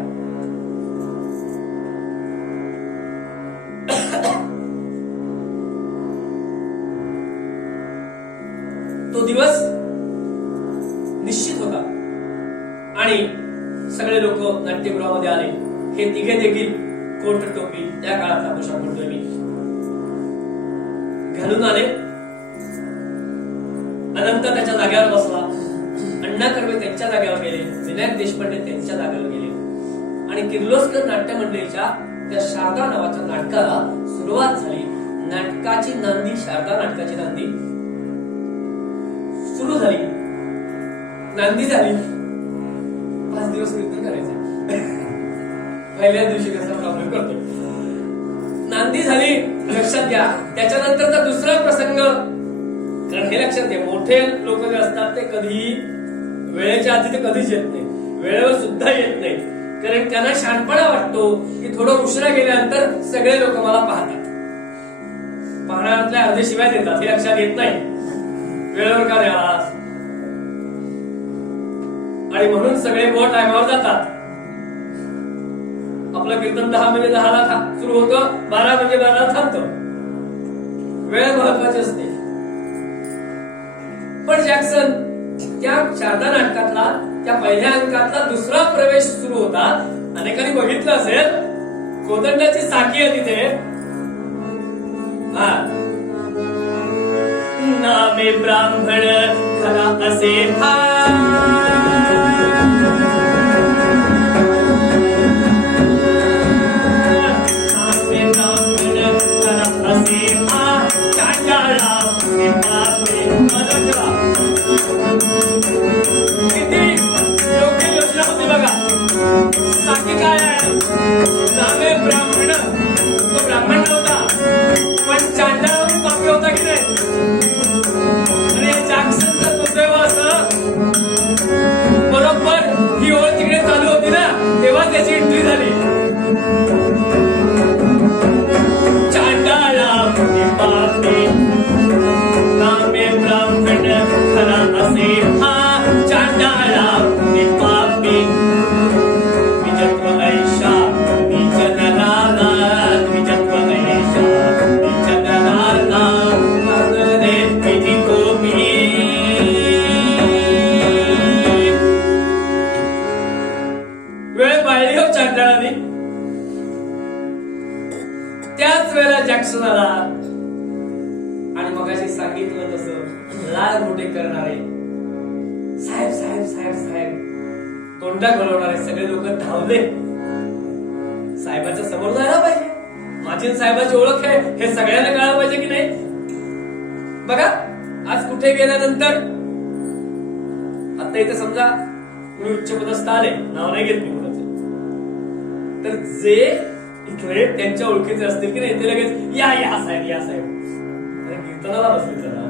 तो दिवस निश्चित होता आणि सगळे लोक नाट्यगृहामध्ये आले. हे तिघे देखील कोट टोपी, त्या काळातला पोशाख म्हणतोय मी, घालून आले. अनंत त्याच्या जागेवर बसला, अण्णा कर्वे त्यांच्या जागेवर गेले, विनायक देशपांडे त्यांच्या जागेवर गेले. आणि किर्लोस्कर नाट्य मंडळीच्या त्या शारदा नावाच्या नाटकाला सुरुवात झाली. नाटकाची नांदी, शारदा नाटकाची नांदी सुरू झाली, नांदी झाली. 5 दिवस कीर्तन करायचं. पहिल्या दिवशी कसा प्रॉब्लेम करतो. नांदी झाली, लक्षात घ्या. त्याच्यानंतरचा दुसरा प्रसंग, कारण हे लक्षात घ्या, मोठे लोक जे असतात ते कधी वेळेच्या आधी ते कधीच येत नाही, वेळेवर सुद्धा येत नाही. कारण त्यांना शहाणपणा वाटतो की थोडं उशिरा गेल्यानंतर सगळे लोक मला पाहतात. पाहणाऱ्यातल्या अर्धे शिवाय देतात, हे लक्षात येत नाही. वेळेवर का नाही आलास, आणि म्हणून सगळे बुवा टायमावर जातात. आपलं कीर्तन 10 म्हणजे 10ला सुरू होतं, 12 म्हणजे 12ला थांबतं. वेळ महत्वाची असते. पण जॅक्सन त्या शारदा नाटकातला त्या पहिल्या अंकातला दुसरा प्रवेश सुरू होता. अनेकांनी बघितलं असेल, कोदंडाची साखी आहे तिथे. नामे ब्राह्मण खरा असे किती योग्य योजना होती बघा. साखी काय आहे? नामे ब्राह्मण, तो ब्राह्मण नव्हता पण चांडाळावरून पापी होता की नाही. आणि जॅक्सनचं दुर्दैव असं, बरोबर ही ओळ तिकडे चालू होती ना, तेव्हा त्याची एंट्री झाली. चांडाळावरून पापी नामे ब्राह्मण खरा असे चांडाळावरून पापी विजत्व ऐशा विजनराला विजत्व ऐशा विजनराला रे विधी कोमी. वेळ पाळली हो चांडाळाने. त्याच वेळेला जॅक्सन आला आणि मगाशी सांगितलं तसं लाल मोठे करणारे साहेब साहेब साहेब साहेब तोंडा घालवणारे सगळे लोक धावले. साहेबाच्या समोर जायला पाहिजे, माझी साहेबाची ओळख आहे हे सगळ्यांना कळायला पाहिजे की नाही. बघा आज कुठे गेल्यानंतर, आता इथे समजा कुणी उच्च पदस्थ आले, नाव नाही घेत मी कुणाचं, तर जे इथले त्यांच्या ओळखीचे असतील की नाही ते लगेच या या साहेब या साहेब. अरे कीर्तनाला बसले जरा.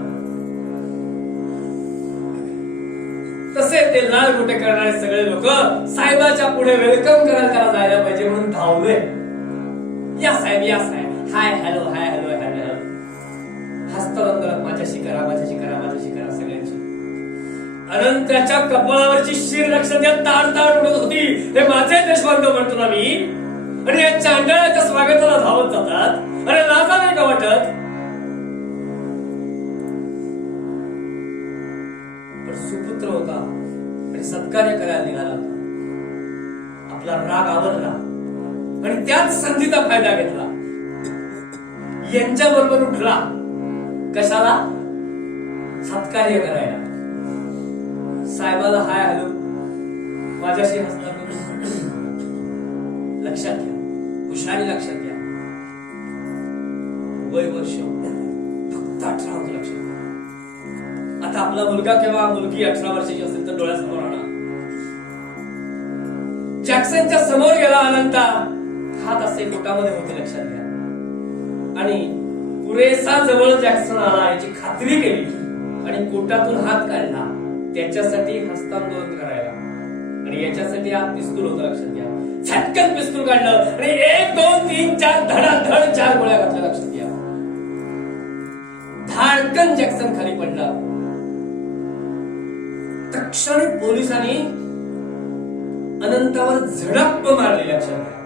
तसे ते लाल गोटे करणारे सगळे लोक साहेबाच्या पुढे वेलकम करायला त्याला जायला पाहिजे म्हणून धावले. या साहेब या साहेब, hi hello hi hello hello. हस्तांतरात माझ्याशी करा माझ्याशी करा माझ्याशी करा सगळ्यांची. अनंताच्या कपाळावरची शीर लक्षात द्या ताड ताड उडत होती. हे माझे देशबांधव म्हणतो ना मी. आणि या चांडाळाच्या स्वागताला धावत जातात. अरे लाजा नाही का वाटत? पण सुपुत्र होता आणि सत्कार्य करायला निघाला होता. आपला राग आवरला आणि त्याच संधीचा फायदा घेतला. यांच्या बरोबर उठला. कशाला? सत्कार्य करायला. साहेबाला हाय हॅलो माझ्याशी हसला. लक्षात घ्या, हुशारी लक्षात घ्या. वय वर्ष फक्त 18 होतं. लक्षात घ्या. आता आपला मुलगा किंवा मुलगी 18 वर्षाची असेल तर डोळ्यासमोर आणा. जॅक्सनच्या समोर गेला अनंता. हात असे पोटामध्ये होते. लक्षात घ्या. आणि पुरेसा जवळ जॅक्सन आला याची खात्री केली आणि पोटातून हात काढला. त्याच्यासाठी हस्तांदोलन करायला. आणि याच्यासाठी हा पिस्तूल होता. लक्षात घ्या. झटकन पिस्तूल काढलं आणि 1 2 3 4 धडाधड 4 गोळ्या घातल्या. लक्षात घ्या. धाडकन जॅक्सन खाली पडला. तक्षणी पोलिसांनी अनंतावर झडप मारली. लक्षात घ्या.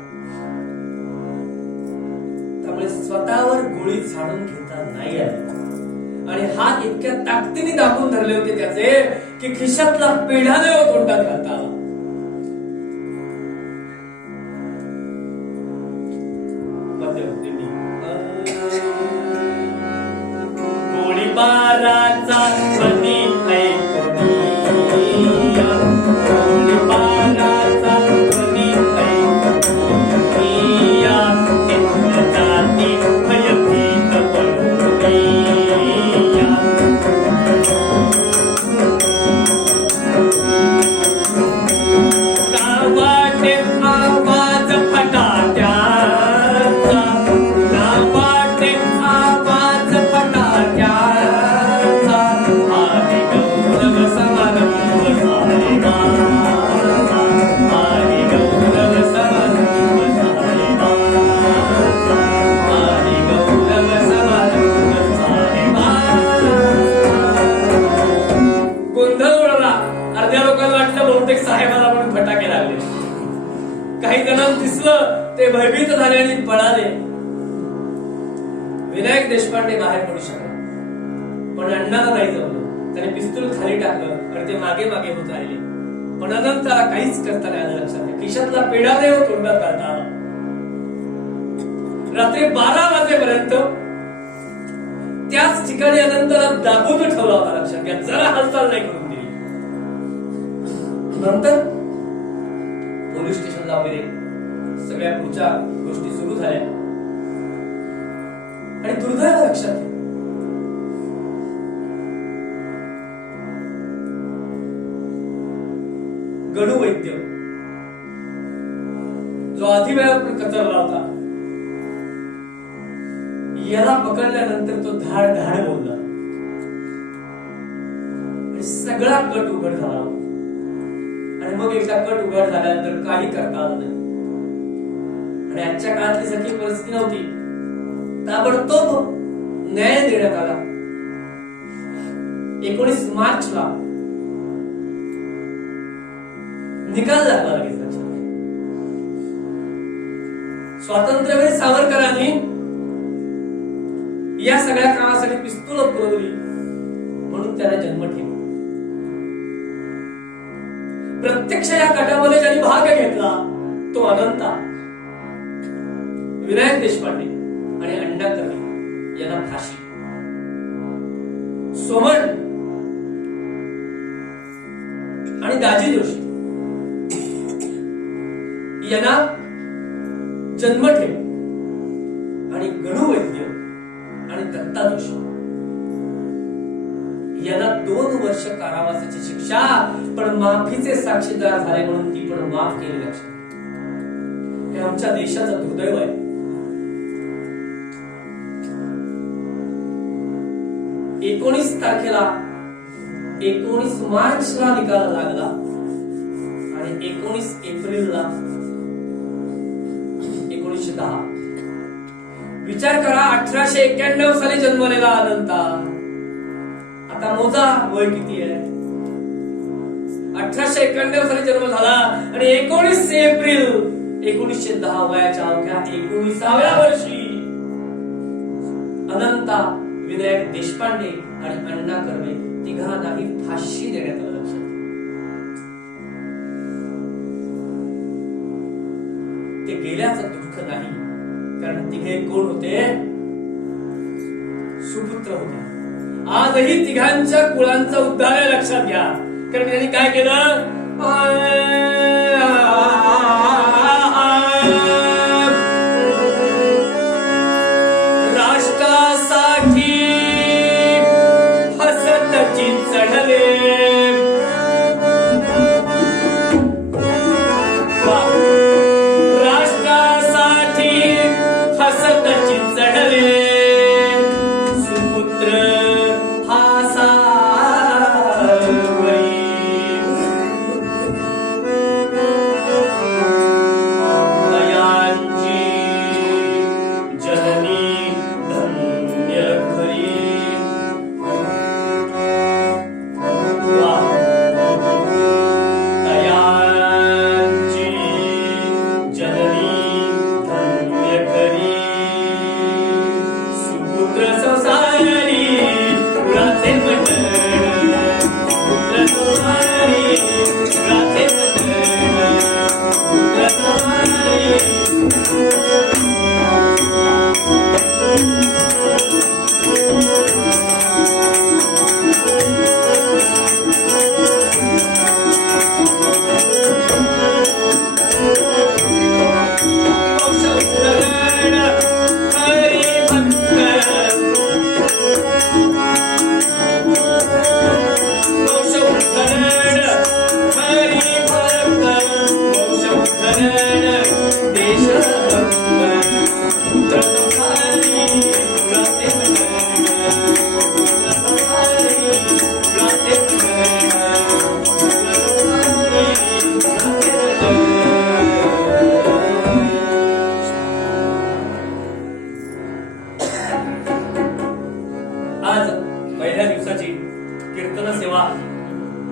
त्यामुळे स्वतःवर गोळी झाडून घेता नाही आली. आणि हात इतक्या ताकदीने दाबून धरले होते त्याचे की खिशातला पेढाने तोंडात घालता आला. गोळीबाराचा ध्वनी ऐकून, गोळीबाराचा ध्वनी ऐकून काही जणांना दिसलं ते भयभीत झाले आणि पळाले. विनायक देशपांडे बाहेर पडू शकला, पण अण्णाला नाही जमलं. त्याने पिस्तूल खाली टाकलं आणि ते मागे मागे होत राहिले. पण अनंताला काहीच करता नाही आलं. लक्षात घ्या, खिशातला पेढा देव तोंडात घालता आला. रात्री 12 वाजेपर्यंत त्याच ठिकाणी अनंताला दाबून ठेवला होता. लक्षात घ्या, जरा हालचाल नाही करून दिली. नंतर पोलीस स्टेशनला वगैरे सगळ्या पुढच्या गोष्टी सुरू झाल्या. आणि दुर्दैव लक्षात घ्या, गणू वैद्य जो आधी वेळा कचरला होता, याला पकडल्यानंतर तो धाड धाड बोलला आणि सगळा कट उघड झाला. आणि मग एकदा कट उघड झाल्यानंतर काही करता आलं नाही. आणि आजच्या काळातली सारखी परिस्थिती नव्हती. ताबडतोब न्याय देण्यात आला. 19 मार्चला निकाल लागला लगेच. स्वातंत्र्यवीर सावरकरांनी या सगळ्या कामासाठी पिस्तूल पुरवली म्हणून त्याला जन्म ठेवला. प्रत्यक्ष या गटामध्ये ज्यांनी भाग घेतला तो अनंता, विनायक देशपांडे आणि अण्णा कर्वे यांना फाशी. सोमन आणि दाजी जोशी यांना जन्मठेप आणि गणू वैद्य आणि दत्ता जोशी यांना 2 वर्ष कारावासाची शिक्षा, पण माफीचे साक्षीदार झाले म्हणून ती पण माफ केली. लक्षात, हे आमच्या देशाचं दुर्दैव आहे. तारखेला 19 मार्चला निकाल लागला आणि 19 एप्रिलला 1910. विचार करा, 1891 साली जन्मलेला अनंता. आता मोजा वय किती आहे. 1891 साली जन्म झाला आणि 19 एप्रिल 1910 वयाच्या अवघ्या 19व्या वर्षी अनंता, विनायक देशपांडे आणि अण्णा कर्वे तिघांनाही फाशी देण्यात आलं. लक्षात, ते गेल्याचं दुःख नाही, कारण तिघे कोण होते? सुपुत्र होते. आजही तिघांच्या कुळांचा उद्धार आहे. लक्षात घ्या, कारण त्यांनी काय केलं?